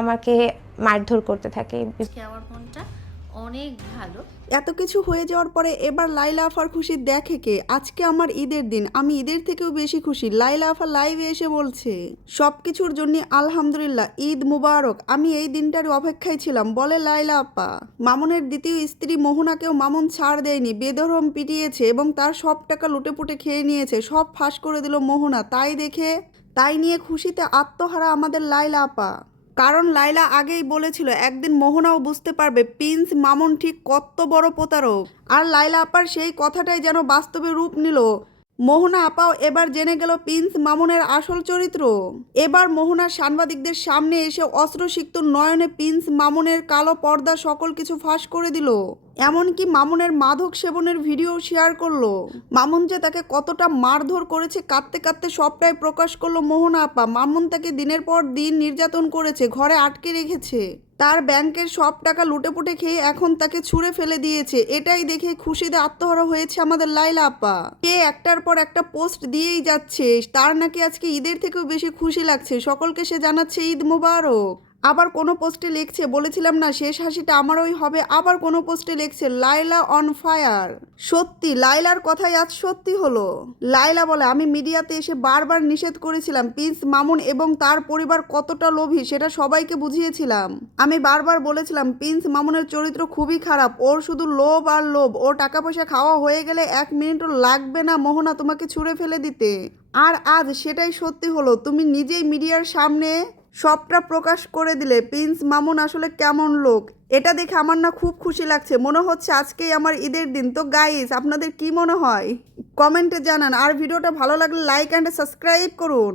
আমাকে মারধর করতে থাকে। আমার মনটা অনেক ভালো। এত কিছু হয়ে যাওয়ার পরে এবার লাইলা আফার খুশি দেখে কে? আজকে আমার ঈদের দিন, আমি ঈদের থেকেও বেশি খুশি। লাইলা আফা লাইভে এসে বলছে সব কিছুর জন্য আলহামদুলিল্লাহ, ঈদ মুবারক। আমি এই দিনটার অপেক্ষায় ছিলাম, বলে লাইলা আপা। মামুনের দ্বিতীয় স্ত্রী মোহনাকেও মামুন ছাড় দেয়নি, বেদরম পিটিয়েছে এবং তার সব টাকা লুটেপুটে খেয়ে নিয়েছে, সব ফাঁস করে দিল মোহনা। তাই নিয়ে খুশিতে আত্মহারা আমাদের লাইলা আপা। কারণ লাইলা আগেই বলেছিল একদিন মোহনাও বুঝতে পারবে প্রিন্স মামুন ঠিক কত বড় প্রতারক। আর লাইলা আপার সেই কথাটাই যেন বাস্তবে রূপ নিল। মোহনা আপাও এবার জেনে গেল প্রিন্স মামুনের আসল চরিত্র। এবার মোহনার সাংবাদিকদের সামনে এসে অস্ত্রসিক্ত নয়নে প্রিন্স মামুনের কালো পর্দা সকল কিছু ফাঁস করে দিল। এমনকি মামুনের মাদক সেবনের ভিডিও শেয়ার করলো। মামুন যে তাকে কতটা মারধর করেছে কাঁদতে কাঁদতে সবটাই প্রকাশ করলো মোহনা আপা। মামুন তাকে দিনের পর দিন নির্যাতন করেছে, ঘরে আটকে রেখেছে, তার ব্যাংকের সব টাকা লুটেপুটে খেয়ে এখন তাকে ছুঁড়ে ফেলে দিয়েছে। এটাই দেখে খুশিতে আত্মহারা হয়েছে আমাদের লাইলা আপা। কে একটার পর একটা পোস্ট দিয়েই যাচ্ছে, তার নাকি আজকে ঈদের থেকেও বেশি খুশি লাগছে। সকলকে সে জানাচ্ছে ঈদ মুবারক। আবার কোনো পোস্টে লিখছে, বলেছিলাম না শেষ হাসিটা আমারই হবে। আবার কোনো পোস্টে লিখছে লাইলা অন ফায়ার। সত্যি লাইলার কথাই আজ সত্যি হলো। লাইলা বলে, আমি মিডিয়াতে এসে বারবার নিষেধ করেছিলাম প্রিন্স মামুন এবং তার পরিবার কতটা লোভী সেটা সবাইকে বুঝিয়েছিলাম। আমি বারবার বলেছিলাম প্রিন্স মামুনের চরিত্র খুবই খারাপ, ওর শুধু লোভ আর লোভ। ওর টাকা পয়সা খাওয়া হয়ে গেলে 1 মিনিটও লাগবে না মোহনা তোমাকে ছুঁড়ে ফেলে দিতে। আর আজ সেটাই সত্যি হলো। তুমি নিজেই মিডিয়ার সামনে সবটা প্রকাশ করে দিলে প্রিন্স মামুন আসলে কেমন লোক। এটা দেখে আমার না খুব খুশি লাগছে, মনে হচ্ছে আজকেই আমার ঈদের দিন। তো গাইস, আপনাদের কি মনে হয় কমেন্টে জানান। আর ভিডিওটা ভালো লাগলে লাইক অ্যান্ড সাবস্ক্রাইব করুন।